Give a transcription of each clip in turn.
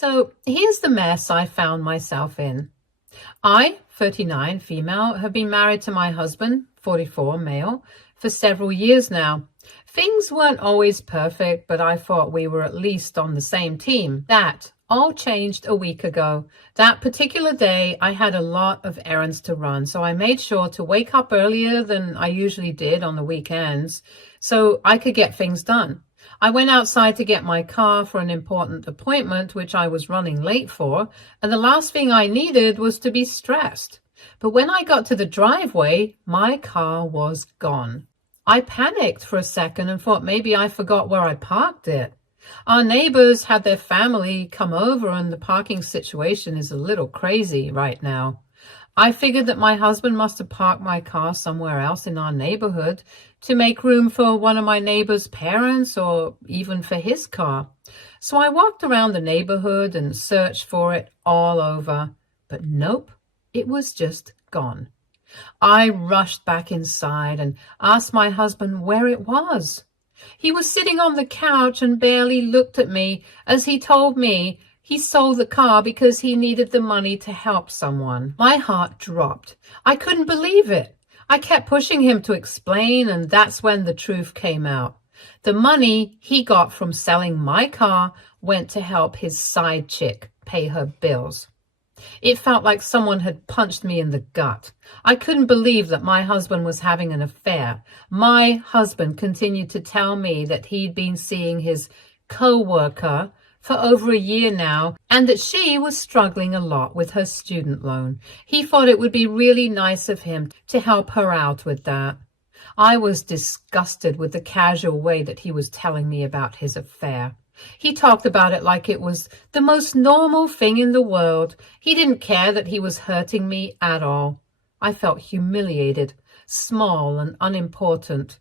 So here's the mess I found myself in. I, 39, female, have been married to my husband, 44, male, for several years now. Things weren't always perfect, but I thought we were at least on the same team. That all changed a week ago. That particular day, I had a lot of errands to run, so I made sure to wake up earlier than I usually did on the weekends so I could get things done. I went outside to get my car for an important appointment, which I was running late for, and the last thing I needed was to be stressed. But when I got to the driveway, my car was gone. I panicked for a second and thought maybe I forgot where I parked it. Our neighbors had their family come over, and the parking situation is a little crazy right now. I figured that my husband must have parked my car somewhere else in our neighborhood to make room for one of my neighbor's parents or even for his car. So I walked around the neighborhood and searched for it all over. But nope, it was just gone. I rushed back inside and asked my husband where it was. He was sitting on the couch and barely looked at me as he told me he sold the car because he needed the money to help someone. My heart dropped. I couldn't believe it. I kept pushing him to explain, and that's when the truth came out. The money he got from selling my car went to help his side chick pay her bills. It felt like someone had punched me in the gut. I couldn't believe that my husband was having an affair. My husband continued to tell me that he'd been seeing his co-worker for over a year now, and that she was struggling a lot with her student loan. He thought it would be really nice of him to help her out with that. I was disgusted with the casual way that he was telling me about his affair. He talked about it like it was the most normal thing in the world. He didn't care that he was hurting me at all. I felt humiliated, small and unimportant.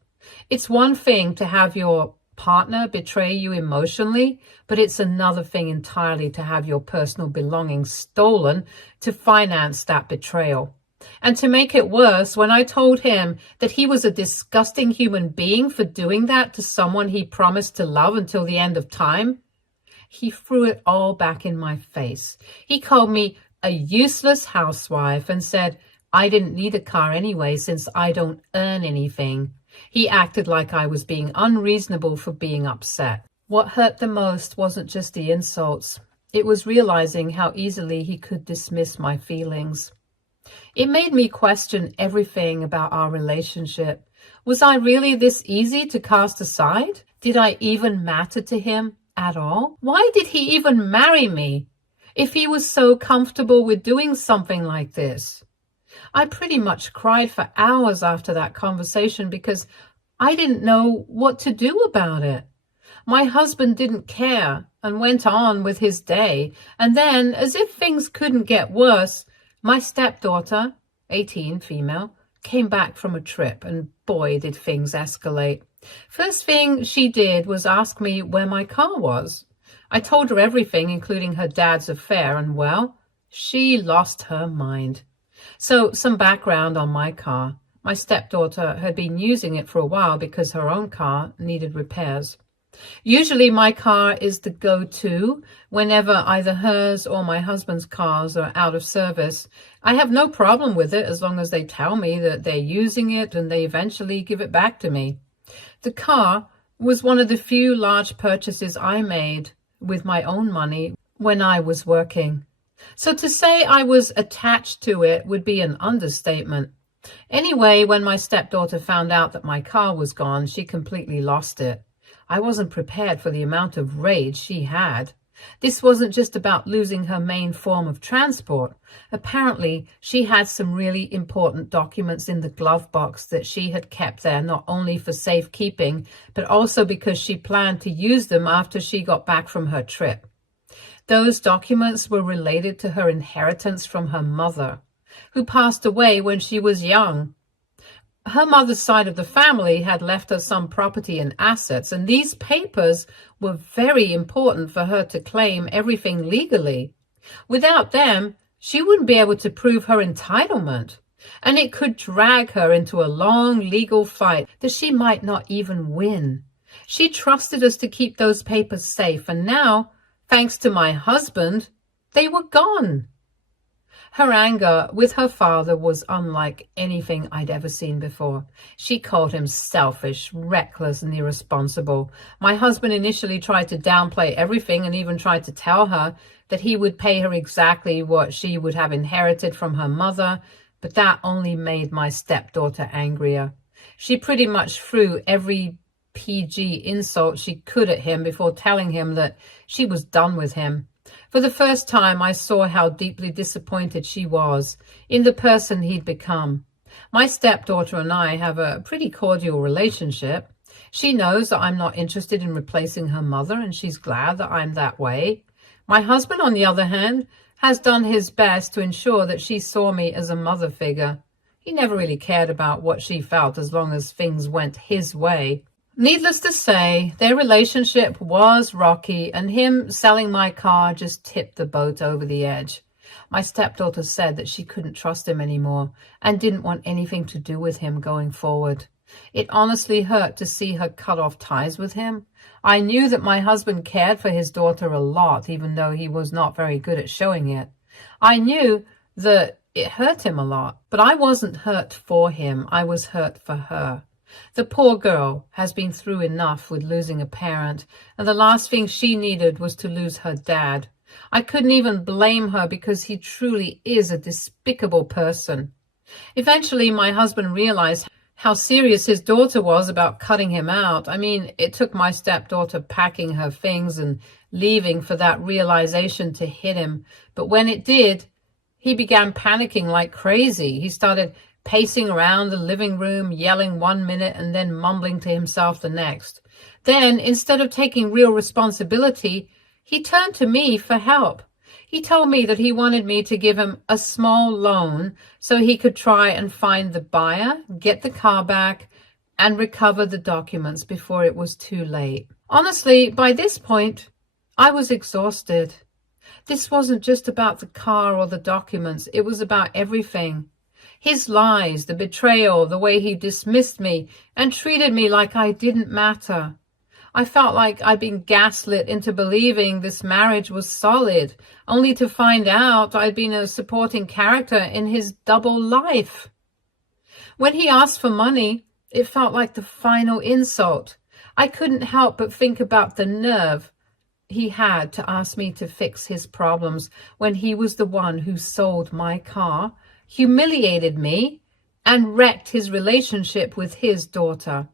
It's one thing to have your partner betray you emotionally, but it's another thing entirely to have your personal belongings stolen to finance that betrayal. And to make it worse, when I told him that he was a disgusting human being for doing that to someone he promised to love until the end of time, he threw it all back in my face. He called me a useless housewife and said I didn't need a car anyway since I don't earn anything. He acted like I was being unreasonable for being upset. What hurt the most wasn't just the insults. It was realizing how easily he could dismiss my feelings. It made me question everything about our relationship. Was I really this easy to cast aside? Did I even matter to him at all? Why did he even marry me if he was so comfortable with doing something like this? I pretty much cried for hours after that conversation because I didn't know what to do about it. My husband didn't care and went on with his day. And then, as if things couldn't get worse, my stepdaughter, 18, female, came back from a trip, and boy, did things escalate. First thing she did was ask me where my car was. I told her everything, including her dad's affair, and well, she lost her mind. So, some background on my car. My stepdaughter had been using it for a while because her own car needed repairs. Usually my car is the go-to whenever either hers or my husband's cars are out of service. I have no problem with it as long as they tell me that they're using it and they eventually give it back to me. The car was one of the few large purchases I made with my own money when I was working. So to say I was attached to it would be an understatement. Anyway, when my stepdaughter found out that my car was gone, she completely lost it. I wasn't prepared for the amount of rage she had. This wasn't just about losing her main form of transport. Apparently, she had some really important documents in the glove box that she had kept there not only for safekeeping, but also because she planned to use them after she got back from her trip. Those documents were related to her inheritance from her mother, who passed away when she was young. Her mother's side of the family had left her some property and assets, and these papers were very important for her to claim everything legally. Without them, she wouldn't be able to prove her entitlement, and it could drag her into a long legal fight that she might not even win. She trusted us to keep those papers safe, and now Thanks to my husband, they were gone. Her anger with her father was unlike anything I'd ever seen before. She called him selfish, reckless, and irresponsible. My husband initially tried to downplay everything and even tried to tell her that he would pay her exactly what she would have inherited from her mother, but that only made my stepdaughter angrier. She pretty much threw every PG insult she could at him before telling him that she was done with him. For the first time, I saw how deeply disappointed she was in the person he'd become. My stepdaughter and I have a pretty cordial relationship. She knows that I'm not interested in replacing her mother, and she's glad that I'm that way. My husband, on the other hand, has done his best to ensure that she saw me as a mother figure. He never really cared about what she felt as long as things went his way. Needless to say, their relationship was rocky, and him selling my car just tipped the boat over the edge. My stepdaughter said that she couldn't trust him anymore and didn't want anything to do with him going forward. It honestly hurt to see her cut off ties with him. I knew that my husband cared for his daughter a lot, even though he was not very good at showing it. I knew that it hurt him a lot, but I wasn't hurt for him. I was hurt for her. The poor girl has been through enough with losing a parent, and the last thing she needed was to lose her dad. I couldn't even blame her because he truly is a despicable person. Eventually, my husband realized how serious his daughter was about cutting him out. I mean, it took my stepdaughter packing her things and leaving for that realization to hit him. But when it did, he began panicking like crazy. He started pacing around the living room, yelling 1 minute and then mumbling to himself the next. Then, instead of taking real responsibility, he turned to me for help. He told me that he wanted me to give him a small loan so he could try and find the buyer, get the car back, and recover the documents before it was too late. Honestly, by this point, I was exhausted. This wasn't just about the car or the documents. It was about everything. His lies, the betrayal, the way he dismissed me and treated me like I didn't matter. I felt like I'd been gaslit into believing this marriage was solid, only to find out I'd been a supporting character in his double life. When he asked for money, it felt like the final insult. I couldn't help but think about the nerve he had to ask me to fix his problems when he was the one who sold my car, humiliated me, and wrecked his relationship with his daughter.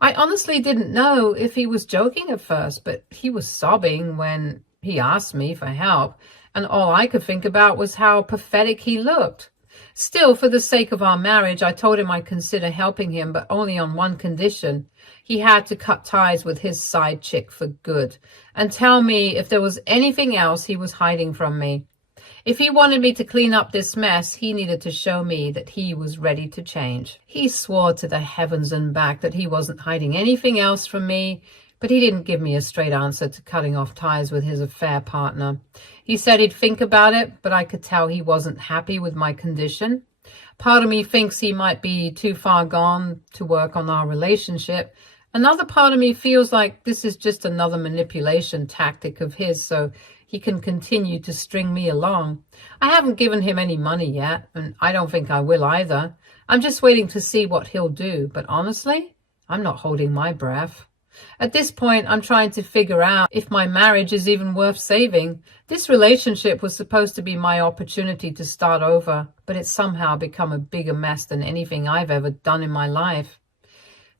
I honestly didn't know if he was joking at first, but he was sobbing when he asked me for help, and all I could think about was how pathetic he looked. Still, for the sake of our marriage, I told him I'd consider helping him, but only on one condition. He had to cut ties with his side chick for good and tell me if there was anything else he was hiding from me. If he wanted me to clean up this mess, he needed to show me that he was ready to change. He swore to the heavens and back that he wasn't hiding anything else from me, but he didn't give me a straight answer to cutting off ties with his affair partner. He said he'd think about it, but I could tell he wasn't happy with my condition. Part of me thinks he might be too far gone to work on our relationship. Another part of me feels like this is just another manipulation tactic of his so he can continue to string me along. I haven't given him any money yet, and I don't think I will either. I'm just waiting to see what he'll do, but honestly, I'm not holding my breath. At this point, I'm trying to figure out if my marriage is even worth saving. This relationship was supposed to be my opportunity to start over, but it's somehow become a bigger mess than anything I've ever done in my life.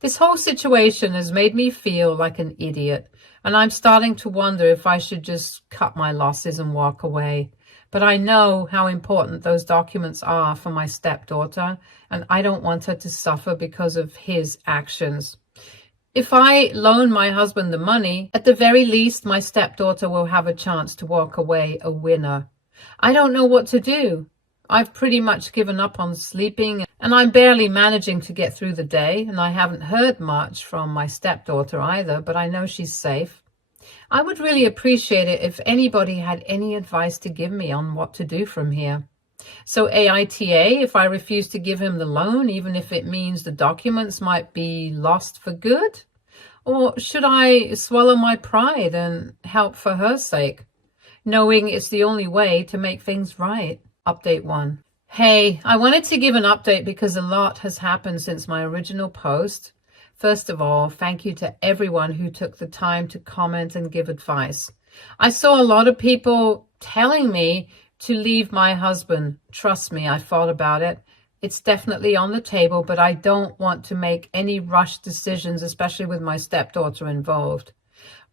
This whole situation has made me feel like an idiot, and I'm starting to wonder if I should just cut my losses and walk away. But I know how important those documents are for my stepdaughter, and I don't want her to suffer because of his actions. If I loan my husband the money, at the very least, my stepdaughter will have a chance to walk away a winner. I don't know what to do. I've pretty much given up on sleeping, and I'm barely managing to get through the day, and I haven't heard much from my stepdaughter either, but I know she's safe. I would really appreciate it if anybody had any advice to give me on what to do from here. So AITA, if I refuse to give him the loan, even if it means the documents might be lost for good? Or should I swallow my pride and help for her sake, knowing it's the only way to make things right? Update 1. Hey, I wanted to give an update because a lot has happened since my original post. First of all, thank you to everyone who took the time to comment and give advice. I saw a lot of people telling me to leave my husband. Trust me, I thought about it. It's definitely on the table, but I don't want to make any rushed decisions, especially with my stepdaughter involved.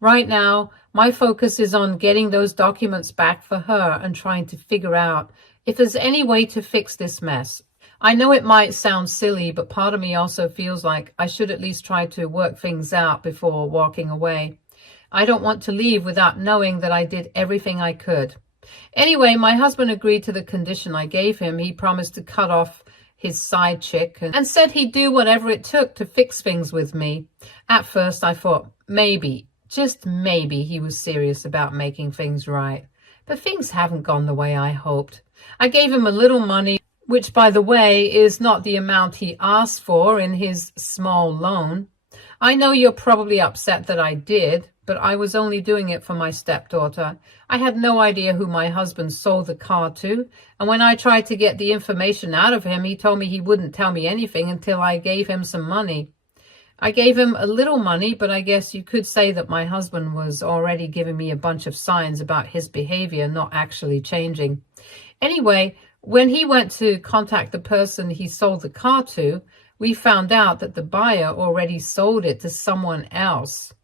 Right now, my focus is on getting those documents back for her and trying to figure out if there's any way to fix this mess. I know it might sound silly, but part of me also feels like I should at least try to work things out before walking away. I don't want to leave without knowing that I did everything I could. Anyway, my husband agreed to the condition I gave him. He promised to cut off his side chick and said he'd do whatever it took to fix things with me. At first, I thought maybe, just maybe, he was serious about making things right. But things haven't gone the way I hoped. I gave him a little money, which, by the way, is not the amount he asked for in his small loan. I know you're probably upset that I did, but I was only doing it for my stepdaughter. I had no idea who my husband sold the car to, and when I tried to get the information out of him, he told me he wouldn't tell me anything until I gave him some money. I gave him a little money, but I guess you could say that my husband was already giving me a bunch of signs about his behavior not actually changing. Anyway, when he went to contact the person he sold the car to, we found out that the buyer already sold it to someone else.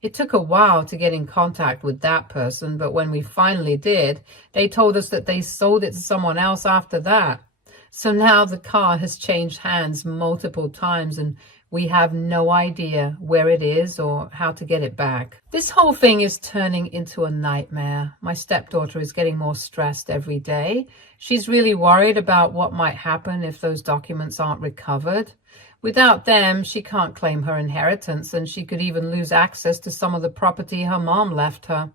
It took a while to get in contact with that person, but when we finally did, they told us that they sold it to someone else after that. So now the car has changed hands multiple times and we have no idea where it is or how to get it back. This whole thing is turning into a nightmare. My stepdaughter is getting more stressed every day. She's really worried about what might happen if those documents aren't recovered. Without them, she can't claim her inheritance, and she could even lose access to some of the property her mom left her.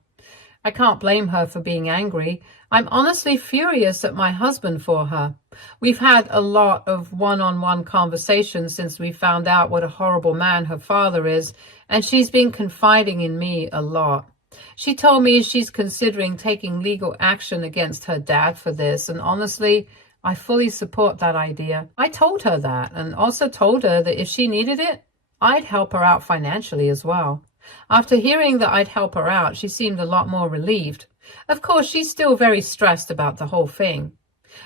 I can't blame her for being angry. I'm honestly furious at my husband for her. We've had a lot of one-on-one conversations since we found out what a horrible man her father is, and she's been confiding in me a lot. She told me she's considering taking legal action against her dad for this, and honestly, I fully support that idea. I told her that, and also told her that if she needed it, I'd help her out financially as well. After hearing that I'd help her out, she seemed a lot more relieved. Of course, she's still very stressed about the whole thing.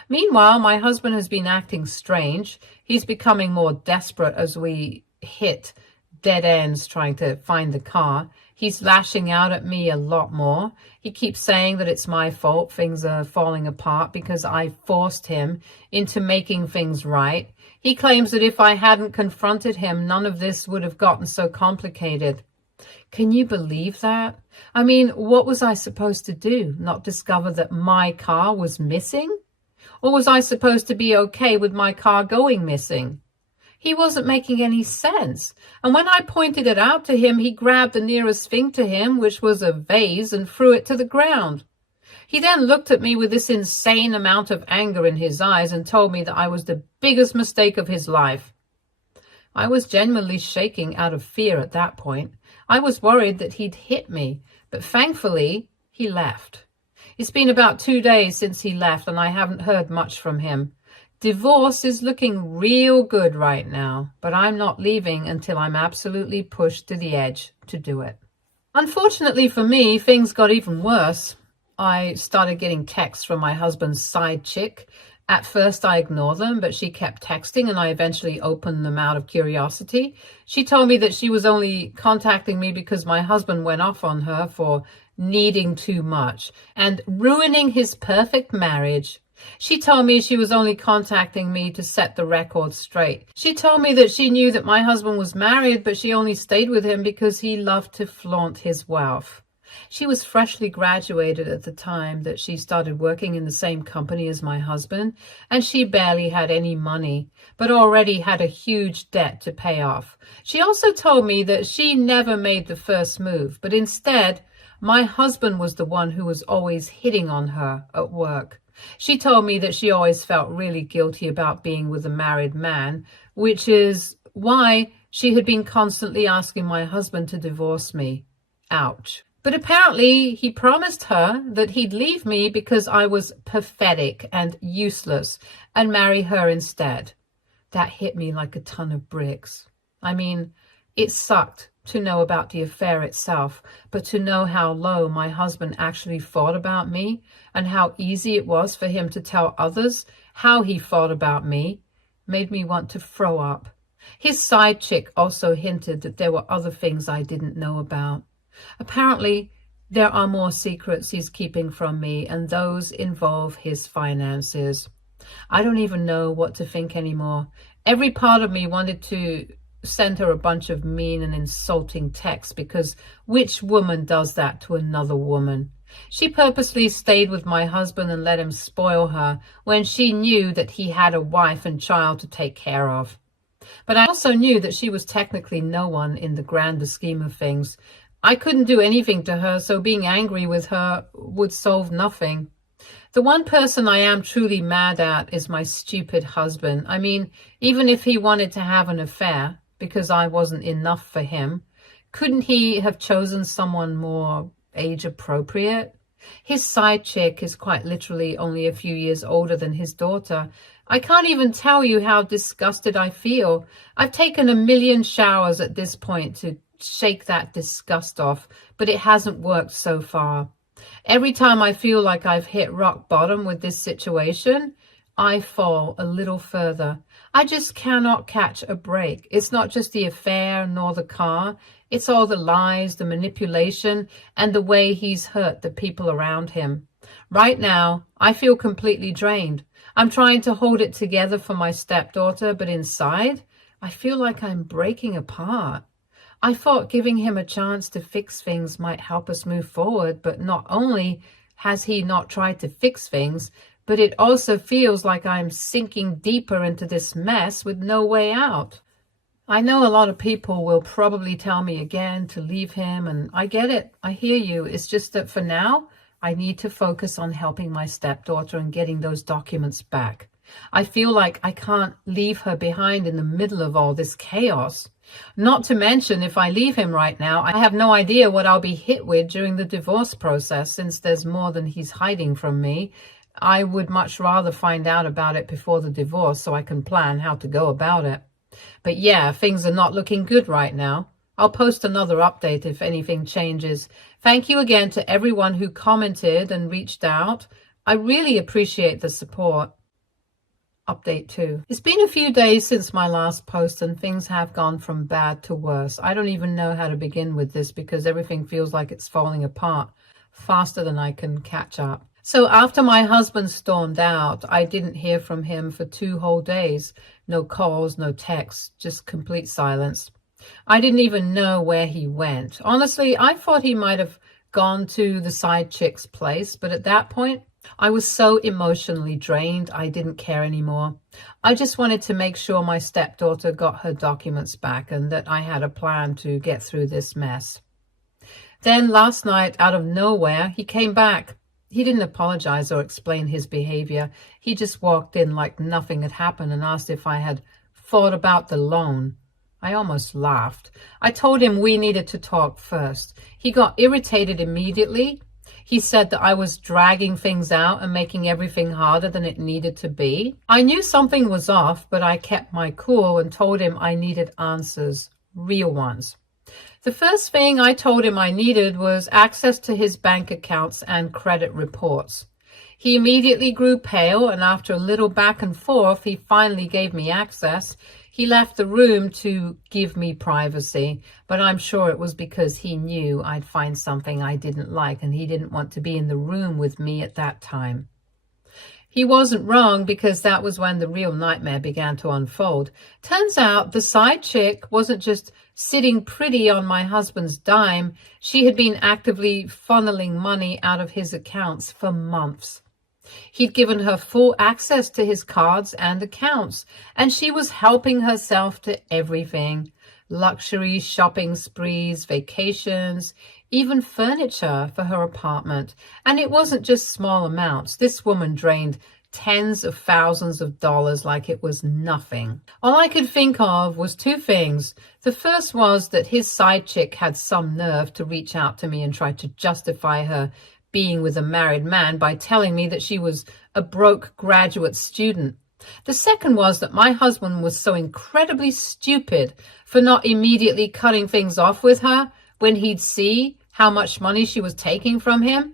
Meanwhile, my husband has been acting strange. He's becoming more desperate as we hit dead ends trying to find the car. He's lashing out at me a lot more. He keeps saying that it's my fault things are falling apart because I forced him into making things right. He claims that if I hadn't confronted him, none of this would have gotten so complicated. Can you believe that? I mean, what was I supposed to do? Not discover that my car was missing? Or was I supposed to be okay with my car going missing? He wasn't making any sense. And when I pointed it out to him, he grabbed the nearest thing to him, which was a vase, and threw it to the ground. He then looked at me with this insane amount of anger in his eyes and told me that I was the biggest mistake of his life. I was genuinely shaking out of fear at that point. I was worried that he'd hit me, but thankfully, he left. It's been about 2 days since he left, and I haven't heard much from him. Divorce is looking real good right now, but I'm not leaving until I'm absolutely pushed to the edge to do it. Unfortunately for me, things got even worse. I started getting texts from my husband's side chick. At first I ignored them, but she kept texting and I eventually opened them out of curiosity. She told me that she was only contacting me because my husband went off on her for needing too much and ruining his perfect marriage. She told me she was only contacting me to set the record straight. She told me that she knew that my husband was married, but she only stayed with him because he loved to flaunt his wealth. She was freshly graduated at the time that she started working in the same company as my husband, and she barely had any money, but already had a huge debt to pay off. She also told me that she never made the first move, but instead, my husband was the one who was always hitting on her at work. She told me that she always felt really guilty about being with a married man, which is why She had been constantly asking my husband to divorce me. Ouch. But apparently he promised her that he'd leave me because I was pathetic and useless and marry her instead. That hit me like a ton of bricks. I mean, it sucked to know about the affair itself, but to know how low my husband actually thought about me and how easy it was for him to tell others how he thought about me made me want to throw up. His side chick also hinted that there were other things I didn't know about. Apparently, there are more secrets he's keeping from me, and those involve his finances. I don't even know what to think anymore. Every part of me wanted to send her a bunch of mean and insulting texts, because which woman does that to another woman? She purposely stayed with my husband and let him spoil her when she knew that he had a wife and child to take care of. But I also knew that she was technically no one in the grander scheme of things. I couldn't do anything to her, so being angry with her would solve nothing. The one person I am truly mad at is my stupid husband. I mean, even if he wanted to have an affair because I wasn't enough for him, couldn't he have chosen someone more age appropriate? His side chick is quite literally only a few years older than his daughter. I can't even tell you how disgusted I feel. I've taken a million showers at this point to shake that disgust off, but it hasn't worked so far. Every time I feel like I've hit rock bottom with this situation, I fall a little further. I just cannot catch a break. It's not just the affair nor the car. It's all the lies, the manipulation, and the way he's hurt the people around him. Right now, I feel completely drained. I'm trying to hold it together for my stepdaughter, but inside, I feel like I'm breaking apart. I thought giving him a chance to fix things might help us move forward, but not only has he not tried to fix things, but it also feels like I'm sinking deeper into this mess with no way out. I know a lot of people will probably tell me again to leave him, and I get it. I hear you. It's just that for now, I need to focus on helping my stepdaughter and getting those documents back. I feel like I can't leave her behind in the middle of all this chaos. Not to mention, if I leave him right now, I have no idea what I'll be hit with during the divorce process, since there's more than he's hiding from me. I would much rather find out about it before the divorce so I can plan how to go about it. But yeah, things are not looking good right now. I'll post another update if anything changes. Thank you again to everyone who commented and reached out. I really appreciate the support. Update 2. It's been a few days since my last post and things have gone from bad to worse. I don't even know how to begin with this because everything feels like it's falling apart faster than I can catch up. So after my husband stormed out, I didn't hear from him for 2 whole days. No calls, no texts, just complete silence. I didn't even know where he went. Honestly, I thought he might have gone to the side chick's place, but at that point, I was so emotionally drained, I didn't care anymore. I just wanted to make sure my stepdaughter got her documents back and that I had a plan to get through this mess. Then last night, out of nowhere, he came back. He didn't apologize or explain his behavior. He just walked in like nothing had happened and asked if I had thought about the loan. I almost laughed. I told him we needed to talk first. He got irritated immediately. He said that I was dragging things out and making everything harder than it needed to be. I knew something was off, but I kept my cool and told him I needed answers, real ones. The first thing I told him I needed was access to his bank accounts and credit reports. He immediately grew pale, and after a little back and forth, he finally gave me access. He left the room to give me privacy, but I'm sure it was because he knew I'd find something I didn't like and he didn't want to be in the room with me at that time. He wasn't wrong, because that was when the real nightmare began to unfold. Turns out the side chick wasn't just sitting pretty on my husband's dime. She had been actively funneling money out of his accounts for months. He'd given her full access to his cards and accounts, and she was helping herself to everything. Luxury shopping sprees, vacations, even furniture for her apartment. And it wasn't just small amounts. This woman drained tens of thousands of dollars like it was nothing. All I could think of was two things. The first was that his side chick had some nerve to reach out to me and try to justify her being with a married man by telling me that she was a broke graduate student. The second was that my husband was so incredibly stupid for not immediately cutting things off with her when he'd see how much money she was taking from him.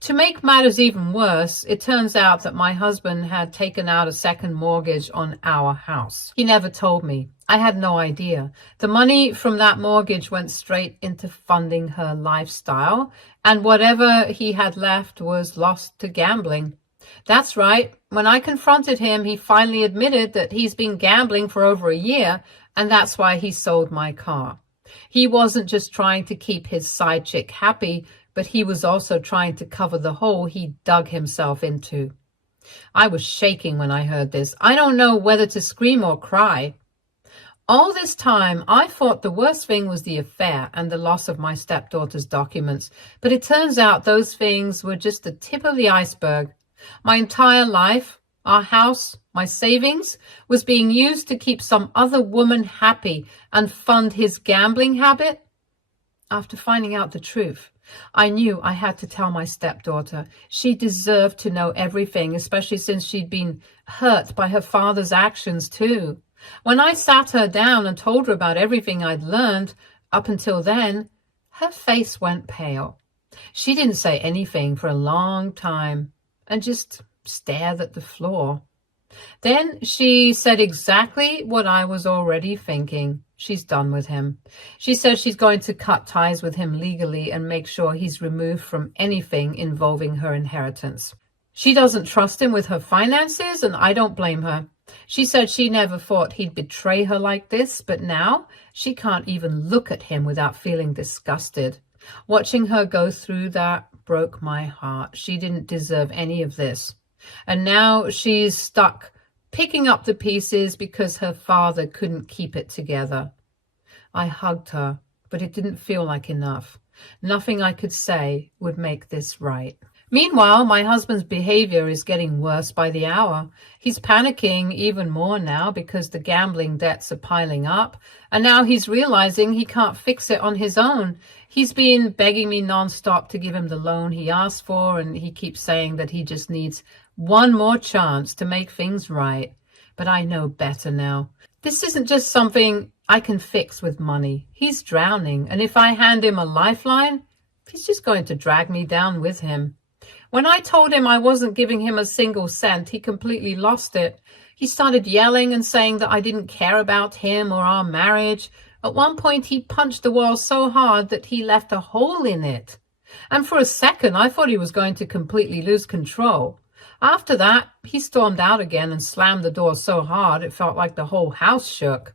To make matters even worse, it turns out that my husband had taken out a second mortgage on our house. He never told me. I had no idea. The money from that mortgage went straight into funding her lifestyle, and whatever he had left was lost to gambling. That's right. When I confronted him, he finally admitted that he's been gambling for over a year, and that's why he sold my car. He wasn't just trying to keep his side chick happy, but he was also trying to cover the hole he dug himself into. I was shaking when I heard this. I don't know whether to scream or cry. All this time, I thought the worst thing was the affair and the loss of my stepdaughter's documents, but it turns out those things were just the tip of the iceberg. My entire life, our house, my savings, was being used to keep some other woman happy and fund his gambling habit. After finding out the truth, I knew I had to tell my stepdaughter. She deserved to know everything, especially since she'd been hurt by her father's actions too. When I sat her down and told her about everything I'd learned up until then, her face went pale. She didn't say anything for a long time and just stared at the floor. Then she said exactly what I was already thinking. She's done with him. She says she's going to cut ties with him legally and make sure he's removed from anything involving her inheritance. She doesn't trust him with her finances, and I don't blame her. She said she never thought he'd betray her like this, but now she can't even look at him without feeling disgusted. Watching her go through that broke my heart. She didn't deserve any of this. And now she's stuck picking up the pieces because her father couldn't keep it together. I hugged her, but it didn't feel like enough. Nothing I could say would make this right. Meanwhile, my husband's behavior is getting worse by the hour. He's panicking even more now because the gambling debts are piling up, and now he's realizing he can't fix it on his own. He's been begging me nonstop to give him the loan he asked for, and he keeps saying that he just needs one more chance to make things right. But I know better now. This isn't just something I can fix with money. He's drowning, and if I hand him a lifeline, he's just going to drag me down with him. When I told him I wasn't giving him a single cent, he completely lost it. He started yelling and saying that I didn't care about him or our marriage. At one point, he punched the wall so hard that he left a hole in it. And for a second, I thought he was going to completely lose control. After that, he stormed out again and slammed the door so hard it felt like the whole house shook.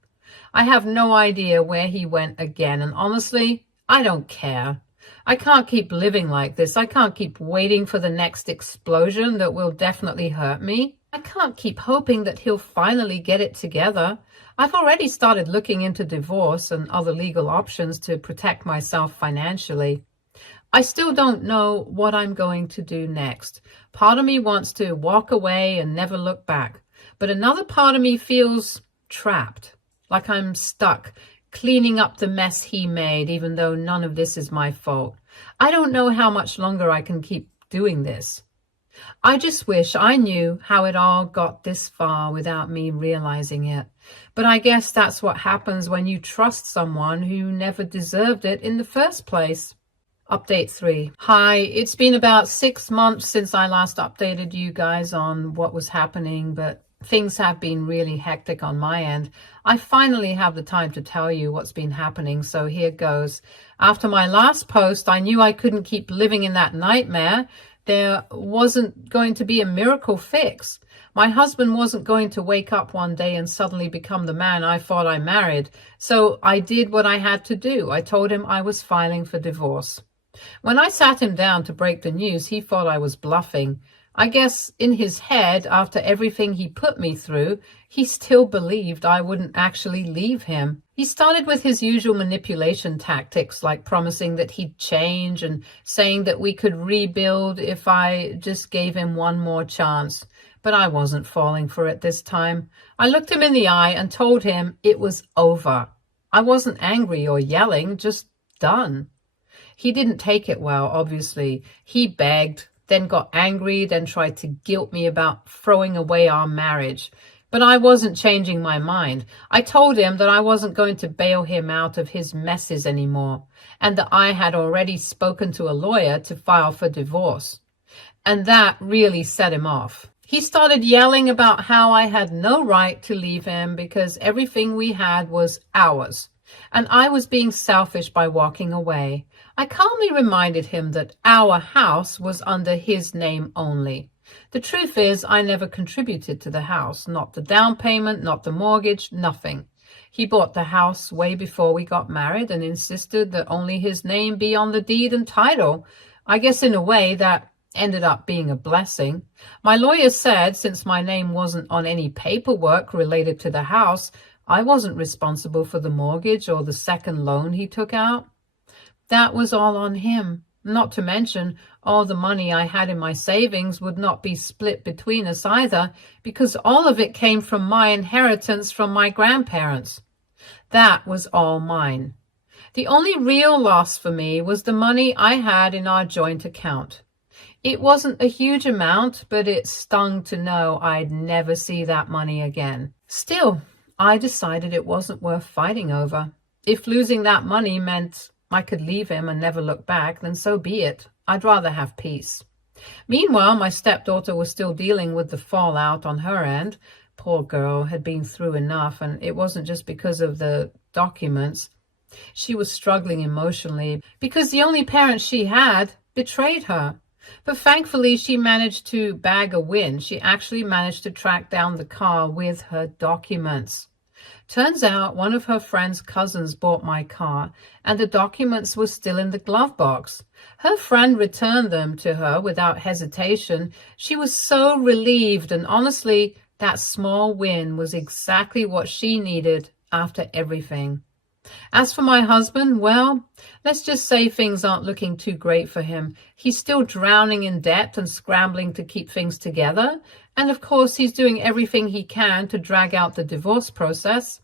I have no idea where he went again, and honestly, I don't care. I can't keep living like this. I can't keep waiting for the next explosion that will definitely hurt me. I can't keep hoping that he'll finally get it together. I've already started looking into divorce and other legal options to protect myself financially. I still don't know what I'm going to do next. Part of me wants to walk away and never look back, but another part of me feels trapped, like I'm stuck, cleaning up the mess he made, even though none of this is my fault. I don't know how much longer I can keep doing this. I just wish I knew how it all got this far without me realizing it. But I guess that's what happens when you trust someone who never deserved it in the first place. Update 3. Hi, it's been about 6 months since I last updated you guys on what was happening, but things have been really hectic on my end. I finally have the time to tell you what's been happening, so here goes. After my last post, I knew I couldn't keep living in that nightmare. There wasn't going to be a miracle fix. My husband wasn't going to wake up one day and suddenly become the man I thought I married. So I did what I had to do. I told him I was filing for divorce. When I sat him down to break the news, he thought I was bluffing. I guess in his head, after everything he put me through, he still believed I wouldn't actually leave him. He started with his usual manipulation tactics, like promising that he'd change and saying that we could rebuild if I just gave him one more chance. But I wasn't falling for it this time. I looked him in the eye and told him it was over. I wasn't angry or yelling, just done. He didn't take it well, obviously. He begged, then got angry, then tried to guilt me about throwing away our marriage. But I wasn't changing my mind. I told him that I wasn't going to bail him out of his messes anymore, and that I had already spoken to a lawyer to file for divorce. And that really set him off. He started yelling about how I had no right to leave him because everything we had was ours, and I was being selfish by walking away. I calmly reminded him that our house was under his name only. The truth is, I never contributed to the house, not the down payment, not the mortgage, nothing. He bought the house way before we got married and insisted that only his name be on the deed and title. I guess in a way that ended up being a blessing. My lawyer said since my name wasn't on any paperwork related to the house, I wasn't responsible for the mortgage or the second loan he took out. That was all on him. Not to mention, all the money I had in my savings would not be split between us either, because all of it came from my inheritance from my grandparents. That was all mine. The only real loss for me was the money I had in our joint account. It wasn't a huge amount, but it stung to know I'd never see that money again. Still, I decided it wasn't worth fighting over. If losing that money meant I could leave him and never look back, then so be it. I'd rather have peace. Meanwhile, my stepdaughter was still dealing with the fallout on her end. Poor girl had been through enough, and it wasn't just because of the documents. She was struggling emotionally because the only parent she had betrayed her. But thankfully, she managed to bag a win. She actually managed to track down the car with her documents. Turns out one of her friend's cousins bought my car, and the documents were still in the glove box. Her friend returned them to her without hesitation. She was so relieved, and honestly, that small win was exactly what she needed after everything. As for my husband, well, let's just say things aren't looking too great for him. He's still drowning in debt and scrambling to keep things together. And of course, he's doing everything he can to drag out the divorce process.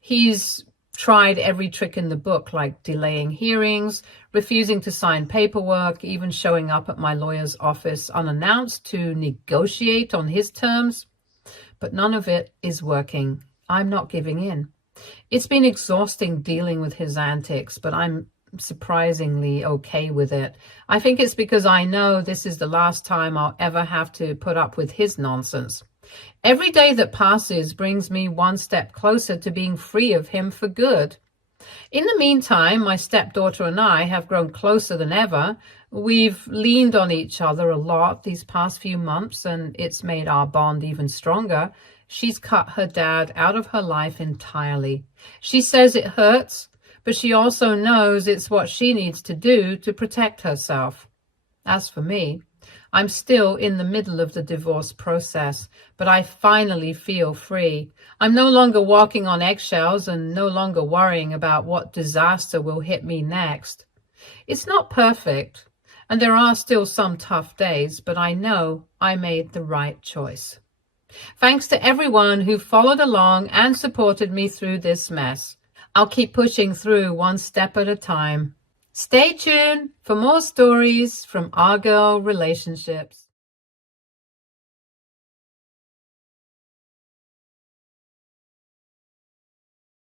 He's tried every trick in the book, like delaying hearings, refusing to sign paperwork, even showing up at my lawyer's office unannounced to negotiate on his terms. But none of it is working. I'm not giving in. It's been exhausting dealing with his antics, but I'm surprisingly okay with it. I think it's because I know this is the last time I'll ever have to put up with his nonsense. Every day that passes brings me one step closer to being free of him for good. In the meantime, my stepdaughter and I have grown closer than ever. We've leaned on each other a lot these past few months, and it's made our bond even stronger. She's cut her dad out of her life entirely. She says it hurts, but she also knows it's what she needs to do to protect herself. As for me, I'm still in the middle of the divorce process, but I finally feel free. I'm no longer walking on eggshells and no longer worrying about what disaster will hit me next. It's not perfect, and there are still some tough days, but I know I made the right choice. Thanks to everyone who followed along and supported me through this mess. I'll keep pushing through one step at a time. Stay tuned for more stories from Our Girl Relationships.